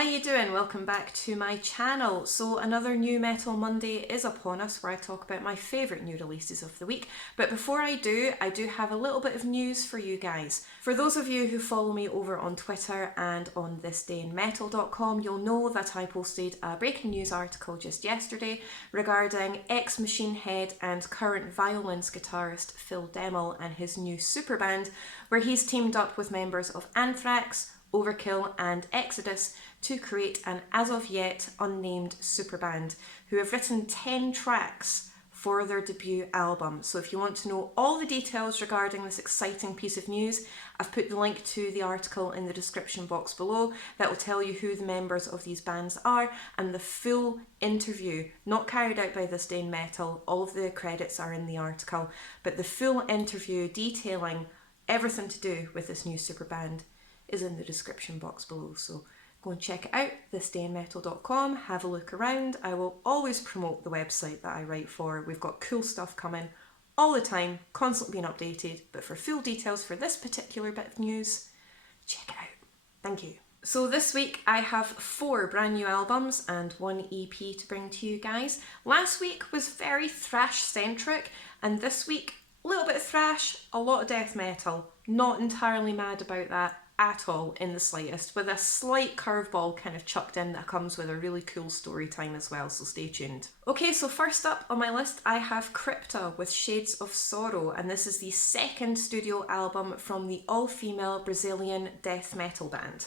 how you doing? Welcome back to my channel. So another New Metal Monday is upon us where I talk about my favourite new releases of the week. But before I do have a little bit of news for you guys. For those of you who follow me over on Twitter and on thisdayinmetal.com, you'll know that I posted a breaking news article just yesterday regarding ex-Machine Head and current violence guitarist Phil Demmel and his new Superband, where he's teamed up with members of Anthrax, Overkill and Exodus to create an as of yet unnamed superband who have written 10 tracks for their debut album. So if you want to know all the details regarding this exciting piece of news, I've put the link to the article in the description box below that will tell you who the members of these bands are and the full interview, not carried out by This Day in Metal, all of the credits are in the article, but the full interview detailing everything to do with this new superband is in the description box below, so go and check it out, thisdayinmetal.com, have a look around. I will always promote the website that I write for. We've got cool stuff coming all the time, constantly being updated, but for full details for this particular bit of news, check it out. Thank you. So this week I have 4 brand new albums and 1 EP to bring to you guys. Last week was very thrash centric, and this week a little bit of thrash, a lot of death metal. Not entirely mad about that at all in the slightest, with a slight curveball kind of chucked in that comes with a really cool story time as well, so stay tuned. Okay, so first up on my list I have Crypta with Shades of Sorrow, and this is the second studio album from the all-female Brazilian death metal band.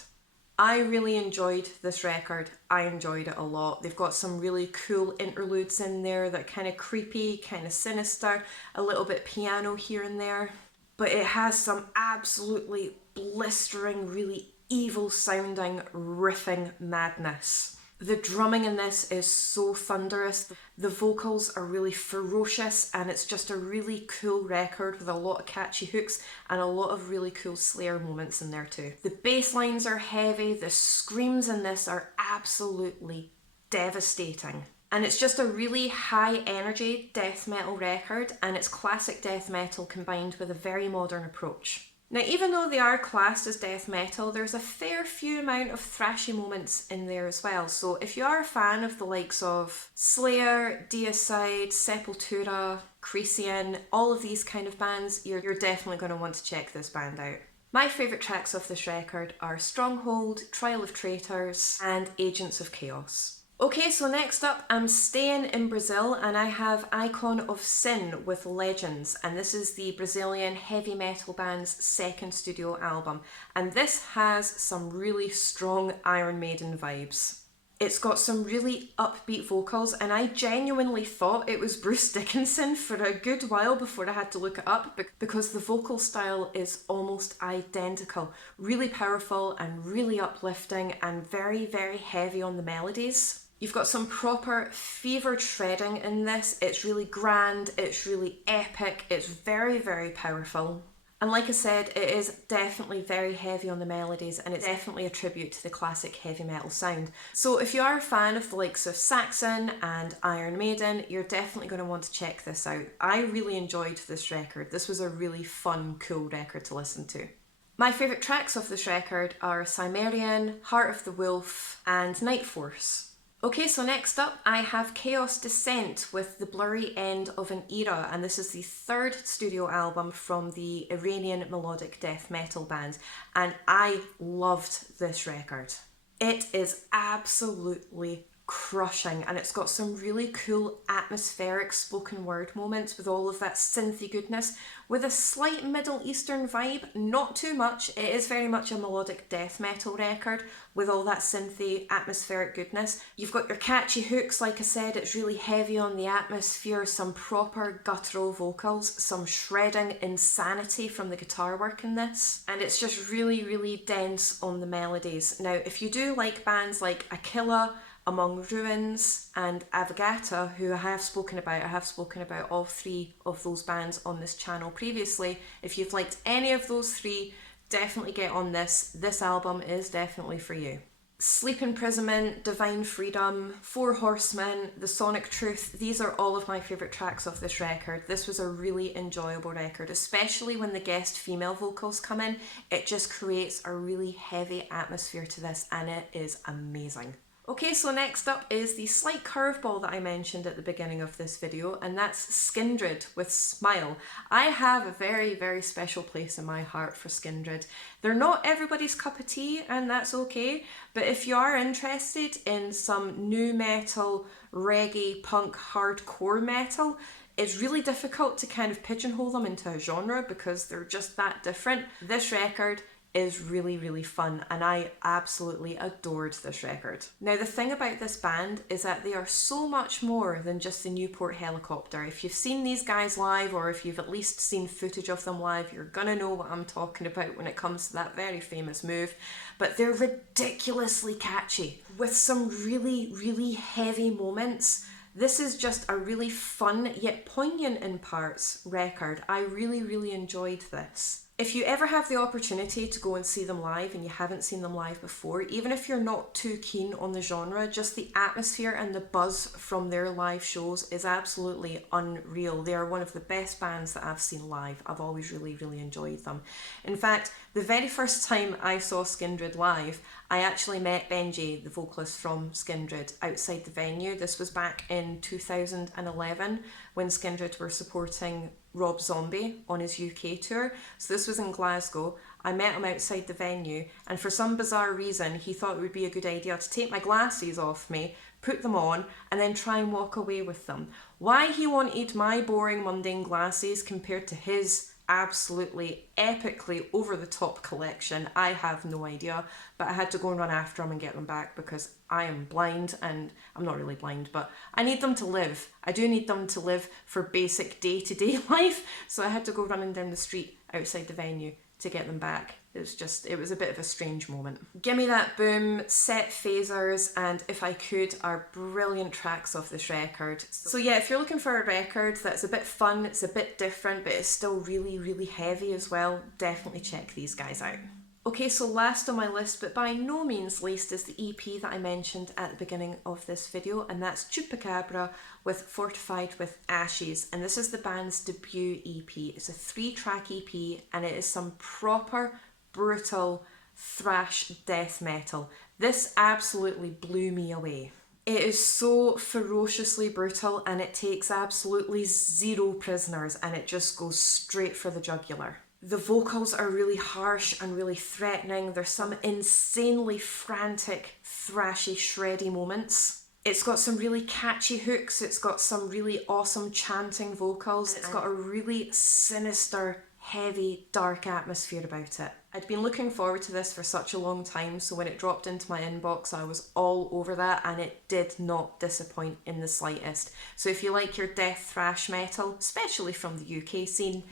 I really enjoyed this record. I enjoyed it a lot. They've got some really cool interludes in there that kind of creepy, kind of sinister, a little bit piano here and there, but it has some absolutely blistering, really evil sounding riffing madness. The drumming in this is so thunderous, the vocals are really ferocious, and it's just a really cool record with a lot of catchy hooks and a lot of really cool Slayer moments in there too. The bass lines are heavy, the screams in this are absolutely devastating. And it's just a really high energy death metal record, and it's classic death metal combined with a very modern approach. Now, even though they are classed as death metal, there's a fair few amount of thrashy moments in there as well. So if you are a fan of the likes of Slayer, Deicide, Sepultura, Crisian, all of these kind of bands, you're definitely going to want to check this band out. My favourite tracks of this record are Stronghold, Trial of Traitors and Agents of Chaos. Okay, so next up I'm staying in Brazil and I have Icon of Sin with Legends, and this is the Brazilian heavy metal band's second studio album, and this has some really strong Iron Maiden vibes. It's got some really upbeat vocals, and I genuinely thought it was Bruce Dickinson for a good while before I had to look it up, because the vocal style is almost identical. Really powerful and really uplifting and very, very heavy on the melodies. You've got some proper fevered shredding in this. It's really grand, it's really epic, it's very, very powerful. And like I said, it is definitely very heavy on the melodies, and it's definitely a tribute to the classic heavy metal sound. So if you are a fan of the likes of Saxon and Iron Maiden, you're definitely going to want to check this out. I really enjoyed this record. This was a really fun, cool record to listen to. My favourite tracks of this record are Cimmerian, Heart of the Wolf and Night Force. Okay, so next up I have Chaos Descent with The Blurry End of an Era, and this is the third studio album from the Iranian melodic death metal band, and I loved this record. It is absolutely crushing, and it's got some really cool atmospheric spoken word moments with all of that synthy goodness with a slight Middle Eastern vibe, not too much. It is very much a melodic death metal record with all that synthy atmospheric goodness. You've got your catchy hooks, like I said, it's really heavy on the atmosphere, some proper guttural vocals, some shredding insanity from the guitar work in this, and it's just really, really dense on the melodies. Now, if you do like bands like Aquila, Among Ruins and Avogata, who I have spoken about all 3 of those bands on this channel previously. If you've liked any of those 3, definitely get on this. This album is definitely for you. Sleep Imprisonment, Divine Freedom, Four Horsemen, The Sonic Truth, these are all of my favourite tracks of this record. This was a really enjoyable record, especially when the guest female vocals come in. It just creates a really heavy atmosphere to this and it is amazing. Okay, so next up is the slight curveball that I mentioned at the beginning of this video, and that's Skindred with Smile. I have a very, very special place in my heart for Skindred. They're not everybody's cup of tea, and that's okay, but if you are interested in some new metal, reggae, punk, hardcore metal, it's really difficult to kind of pigeonhole them into a genre because they're just that different. This record is really, really fun and I absolutely adored this record. Now the thing about this band is that they are so much more than just the Newport Helicopter. If you've seen these guys live or if you've at least seen footage of them live, you're gonna know what I'm talking about when it comes to that very famous move. But they're ridiculously catchy with some really, really heavy moments. This is just a really fun yet poignant in parts record. I really, really enjoyed this. If you ever have the opportunity to go and see them live and you haven't seen them live before, even if you're not too keen on the genre, just the atmosphere and the buzz from their live shows is absolutely unreal. They are one of the best bands that I've seen live. I've always really, really enjoyed them. In fact, the very first time I saw Skindred live, I actually met Benji, the vocalist from Skindred, outside the venue. This was back in 2011 when Skindred were supporting Rob Zombie on his UK tour. So this was in Glasgow. I met him outside the venue and for some bizarre reason he thought it would be a good idea to take my glasses off me, put them on and then try and walk away with them. Why he wanted my boring mundane glasses compared to his absolutely epically over the top collection, I have no idea, but I had to go and run after him and get them back because I am blind, and I'm not really blind, but I need them to live. I do need them to live for basic day-to-day life, so I had to go running down the street outside the venue to get them back. It was a bit of a strange moment. Gimme That Boom, Set Phasers, and If I Could are brilliant tracks of this record. So yeah, if you're looking for a record that's a bit fun, it's a bit different, but it's still really, really heavy as well, definitely check these guys out. Okay, so last on my list, but by no means least, is the EP that I mentioned at the beginning of this video, and that's Chupacabra with Fortified with Ashes, and this is the band's debut EP. It's a 3-track EP, and it is some proper brutal thrash death metal. This absolutely blew me away. It is so ferociously brutal and it takes absolutely zero prisoners and it just goes straight for the jugular. The vocals are really harsh and really threatening. There's some insanely frantic, thrashy, shreddy moments. It's got some really catchy hooks. It's got some really awesome chanting vocals. It's got a really sinister, heavy, dark atmosphere about it. I'd been looking forward to this for such a long time, so when it dropped into my inbox I was all over that and it did not disappoint in the slightest. So if you like your death thrash metal, especially from the UK scene,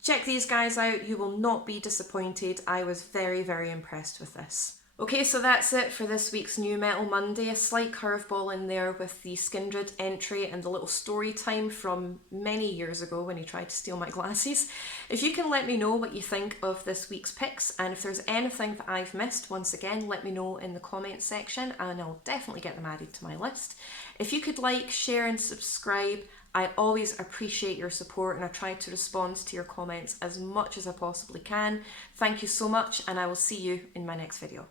check these guys out. You will not be disappointed. I was very, very impressed with this. Okay, so that's it for this week's New Metal Monday. A slight curveball in there with the Skindred entry and the little story time from many years ago when he tried to steal my glasses. If you can let me know what you think of this week's picks, and if there's anything that I've missed, once again, let me know in the comments section and I'll definitely get them added to my list. If you could like, share and subscribe, I always appreciate your support and I try to respond to your comments as much as I possibly can. Thank you so much and I will see you in my next video.